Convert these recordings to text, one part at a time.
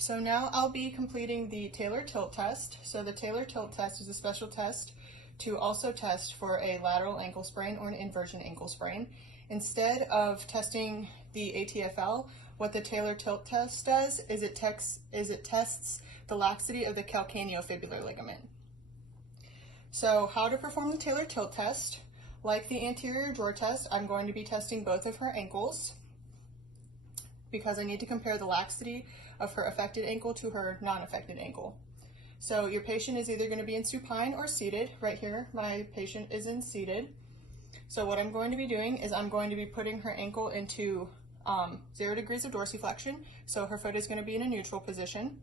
So now I'll be completing the Talar tilt test. So the Talar tilt test is a special test to also test for a lateral ankle sprain or an inversion ankle sprain. Instead of testing the ATFL, what the Talar tilt test does is it tests the laxity of the calcaneofibular ligament. So how to perform the Talar tilt test? Like the anterior drawer test, I'm going to be testing both of her ankles because I need to compare the laxity of her affected ankle to her non-affected ankle. So your patient is either going to be in supine or seated. Right here, my patient is in seated. So what I'm going to be doing is I'm going to be putting her ankle into 0 degrees of dorsiflexion. So her foot is going to be in a neutral position.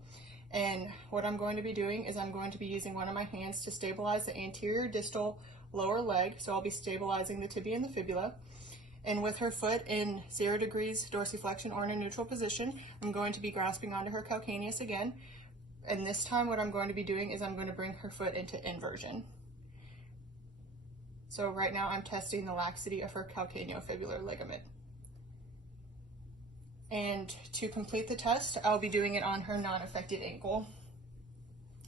And what I'm going to be doing is I'm going to be using one of my hands to stabilize the anterior distal lower leg. So I'll be stabilizing the tibia and the fibula. And with her foot in 0 degrees dorsiflexion or in a neutral position, I'm going to be grasping onto her calcaneus again. And this time what I'm going to be doing is I'm going to bring her foot into inversion. So right now I'm testing the laxity of her calcaneofibular ligament. And to complete the test, I'll be doing it on her non-affected ankle.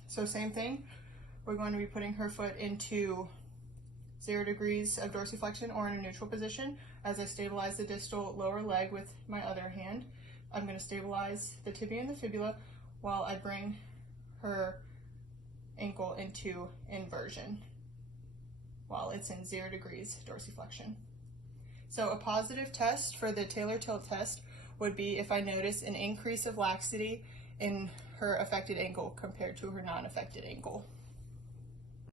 So same thing, we're going to be putting her foot into 0 degrees of dorsiflexion or in a neutral position. As I stabilize the distal lower leg with my other hand, I'm going to stabilize the tibia and the fibula while I bring her ankle into inversion while it's in 0 degrees dorsiflexion. So a positive test for the Talar tilt test would be if I notice an increase of laxity in her affected ankle compared to her non-affected ankle.